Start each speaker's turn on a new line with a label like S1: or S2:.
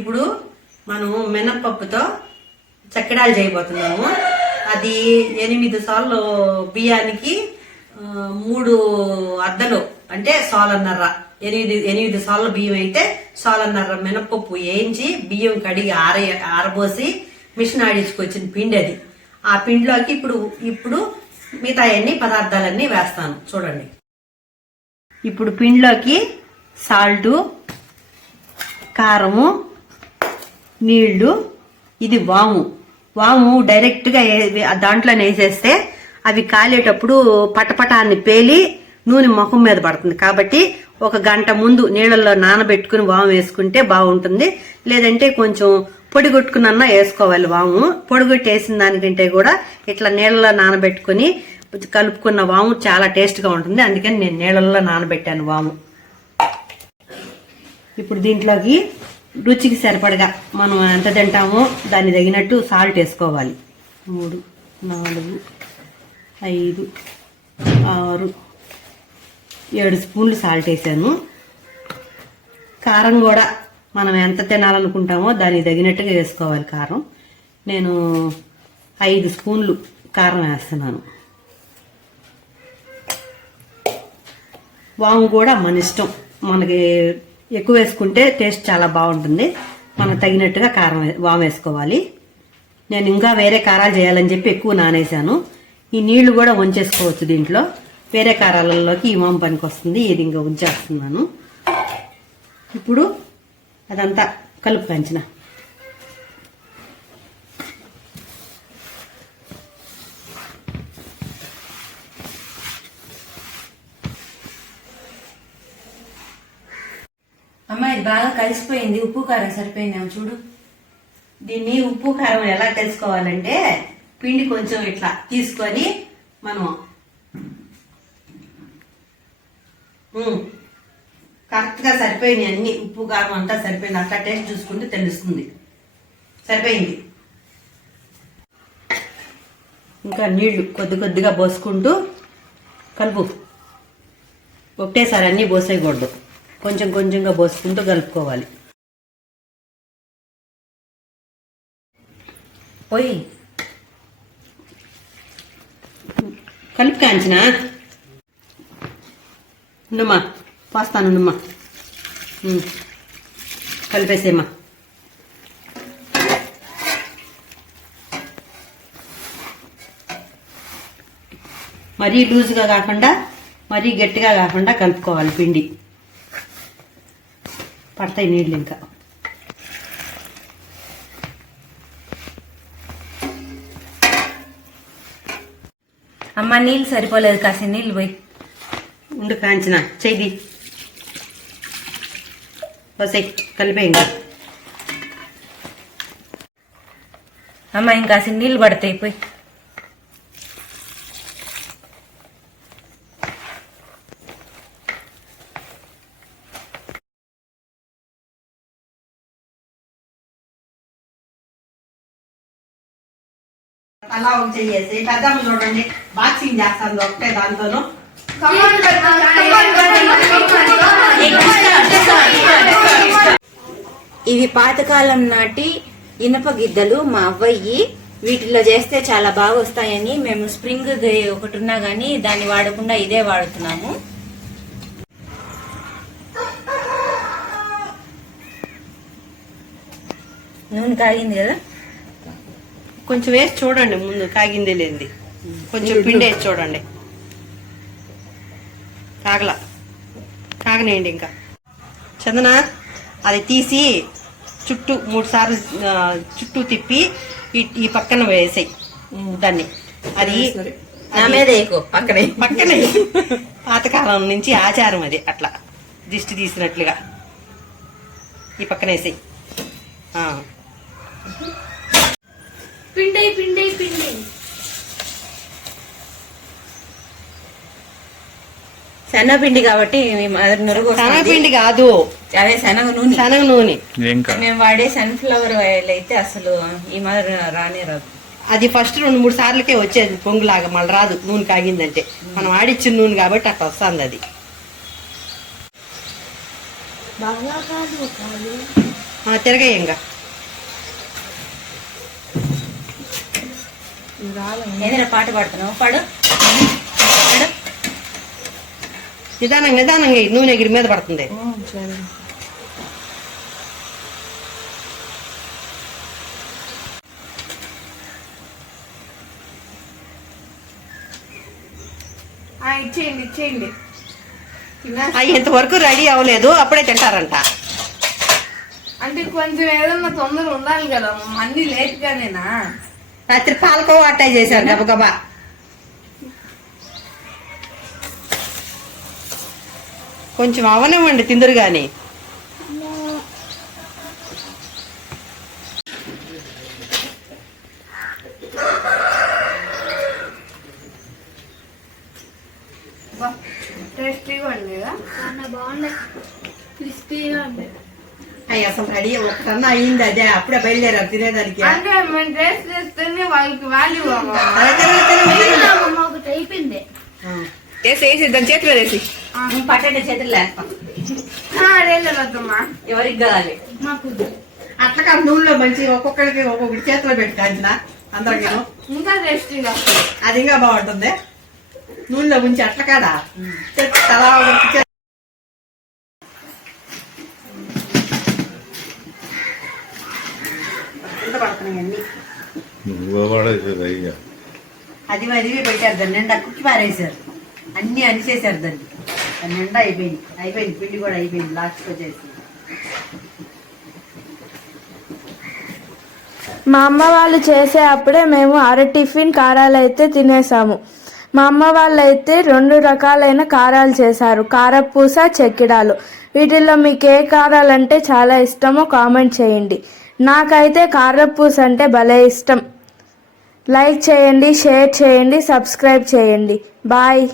S1: ఇప్పుడు మనం మినప్పప్పుతో చక్కడాలు చేయబోతున్నాము. అది ఎనిమిది సార్లు బియ్యానికి మూడు అద్దలు అంటే సోలన్నర. ఎనిమిది ఎనిమిది సార్లు బియ్యం అయితే సోలన్నర మినపప్పు వేయించి బియ్యం కడిగి ఆర ఆరబోసి మిషన్ ఆడించుకొచ్చిన పిండి అది. ఆ పిండిలోకి ఇప్పుడు ఇప్పుడు మిగతా అన్ని పదార్థాలన్నీ వేస్తాను. చూడండి. ఇప్పుడు పిండిలోకి సాల్టు కారము నీళ్ళు ఇది వాము. వాము డైరెక్ట్గా దాంట్లో వేసేస్తే అవి కాలేటప్పుడు పటపటాన్ని పేలి నూనె ముఖం మీద పడుతుంది. కాబట్టి ఒక గంట ముందు నీళ్ళల్లో నానబెట్టుకుని వాము వేసుకుంటే బాగుంటుంది. లేదంటే కొంచెం పొడిగొట్టుకున్న వేసుకోవాలి వాము. పొడిగొట్టి వేసిన దానికంటే కూడా ఇట్లా నీళ్ళలో నానబెట్టుకుని కలుపుకున్న వాము చాలా టేస్ట్గా ఉంటుంది. అందుకని నేను నీళ్ళల్లో నానబెట్టాను వాము. ఇప్పుడు దీంట్లోకి రుచికి సరిపడగా మనం ఎంత తింటామో దాన్ని తగినట్టు సాల్ట్ వేసుకోవాలి. మూడు నాలుగు ఐదు ఆరు ఏడు స్పూన్లు సాల్ట్ వేసాను. కారం కూడా మనం ఎంత తినాలనుకుంటామో దానికి తగినట్టుగా వేసుకోవాలి కారం. నేను ఐదు స్పూన్లు కారం వేస్తున్నాను. వాము కూడా మన ఇష్టం. మనకి ఎక్కువ వేసుకుంటే టేస్ట్ చాలా బాగుంటుంది. మనకు తగినట్టుగా కారం వామ్ వేసుకోవాలి. నేను ఇంకా వేరే కారాలు చేయాలని చెప్పి ఎక్కువ నానేసాను ఈ నీళ్ళు కూడా వంచేసుకోవచ్చు దీంట్లో. వేరే కారాలలోకి ఈ వాము పనికి వస్తుంది. ఇది ఇంకా ఉంచేస్తున్నాను. ఇప్పుడు అదంతా కలుపు కంచిన
S2: అమ్మ ఇది బాగా కలిసిపోయింది. ఉప్పు కారం సరిపోయిందేమో చూడు.
S1: దీన్ని ఉప్పు కారం ఎలా తెలుసుకోవాలంటే పిండి కొంచెం ఇట్లా తీసుకొని మనం కరెక్ట్గా సరిపోయినాయి అన్ని. ఉప్పు కారం అంతా సరిపోయింది. అట్లా టేస్ట్ చూసుకుంటే తెలుస్తుంది. సరిపోయింది. ఇంకా నీళ్ళు కొద్ది కొద్దిగా పోసుకుంటూ కలుపు. ఒకటేసారి అన్నీ పోసేయకూడదు. కొంచెం కొంచెంగా పోసుకుంటూ కలుపుకోవాలి.
S2: పోయి.
S1: కలుపు కాంచిన? నుమ్మా పోస్తాను నుమ్మా కలిపేసేమ్మా మరీ లూజ్గా కాకుండా మరీ గట్టిగా కాకుండా కలుపుకోవాలి పిండి. పడతాయి నీళ్ళు ఇంకా.
S2: అమ్మ నీళ్ళు సరిపోలేదు కాసిన నీళ్ళు పోయి.
S1: ఉండు కాంచిన చెయ్యి వసే కలిపే ఇంకా.
S2: అమ్మ ఇంకాసిన నీళ్ళు పడతాయి పోయి.
S1: అలా ఒక చెయ్యేసి పెద్దమ్మ చూడండి బాక్సింగ్ చేస్తాను ఒకటే దాంతోను.
S2: ఇవి పాతకాలం నాటి ఇనప గిద్దలు మా అవ్వయ్యి. వీటిలో చేస్తే చాలా బాగా వస్తాయని మేము స్ప్రింగ్ ఒకటి ఉన్నా గానీ దాన్ని వాడకుండా ఇదే వాడుతున్నాము. నూనె కాగింది కదా?
S1: కొంచెం వేసి చూడండి ముందు కాగిందే లేనిది. కొంచెం పిండి వేసి చూడండి. కాగల. కాగనేయండి ఇంకా. చందన అది తీసి చుట్టూ మూడు సార్లు చుట్టూ తిప్పి ఈ- ఈ పక్కన వేసాయి. దాన్ని. అది
S2: నా మీద ఎక్కువ పక్కనే.
S1: పక్కనే. పాతకాలం నుంచి ఆచారం అది అట్లా. దిష్టి తీసినట్లుగా. ఈ పక్కన వేసాయి.
S3: పిండి పిండి పిండి.
S2: శనగపిండి కాబట్టి నురుగు.
S1: శనగపిండి కాదు.
S2: అదే శనగ నూనె.
S1: శనగ నూనె.
S2: మేము వాడే సన్ఫ్లవర్ ఆయిల్ అయితే అసలు ఈ మాదిరి రానే రాదు.
S1: అది ఫస్ట్ రెండు మూడు సార్లకే వచ్చేది పొంగులాగా మళ్ళీ రాదు. నూనె కాగిందంటే. మనం ఆడిచ్చిన నూనె కాబట్టి అట్లా వస్తుంది అది.
S3: బాగా కాదు కాదు
S1: ఆ, తిరగేయి ఇంకా
S2: ఏదైనా పాట పాడుతున్నావు పాడు. పాడు.
S1: నిదానంగా నిదానంగా నూనె ఎగిరి మీద పడుతుంది.
S3: ఇచ్చేయండి ఇచ్చేయండి.
S1: ఇంతవరకు రెడీ అవ్వలేదు. అప్పుడే తింటారంట.
S3: అంటే కొంచెం ఏదన్నా తొందర ఉండాలి కదా. అన్ని లేట్ గానేనా
S1: రాత్రి పాలకో అట్టాయి చేశారు గబగబా కొంచెం అవనివ్వండి తిందురు గాని
S3: టేస్టీగా ఉంది కదా బాగుంది. క్రిస్పీగా ఉంది.
S1: అయ్యి అసలు రెడీ ఒక్కన్నా అయింది అదే అప్పుడే బయలుదేరారు తినేదానికి.
S3: అంటే మేము టేస్ట్ చేస్తేనే వాళ్ళకి వాల్యూ అయిపోయింది.
S1: ఆ.
S2: వేసి దాని చేతిలో వేసి పట్టండి చేతుల్లో వేస్తాం ఎవరికి కావాలి?
S3: మాకు
S1: అట్లా కాదు నూనెలో మంచి ఒక్కొక్కరికి ఒక్కొక్కటి చేతిలో పెట్టుకోవాల్సిన అందరికీ
S3: ఇంకా టేస్టీగా
S1: అది ఇంకా బాగుంటుంది. నూనెలో ఉంచి అట్ల కాదా? తలా కింద అది మరి పెట్టారు దాన్ని నిండా కుక్కి పారేశారు. అన్ని అనిచేశారు దాన్ని. దాని నిండా అయిపోయింది. అయిపోయింది. పిండి కూడా అయిపోయింది. లాస్ట్ వచ్చేసి
S4: మా అమ్మ వాళ్ళు చేసే అప్పుడే మేము అర టిఫిన్ కారాలు అయితే తినేసాము. మా అమ్మ వాళ్ళు అయితే రెండు రకాలైన కారాలు చేశారు. కారపూస చెక్కిడాలు. వీటిల్లో మీకు ఏ కారాలంటే చాలా ఇష్టమో కామెంట్ చేయండి. నాకైతే కారపూస అంటే భలే ఇష్టం. లైక్ చేయండి షేర్ చేయండి సబ్స్క్రైబ్ చేయండి. బాయ్.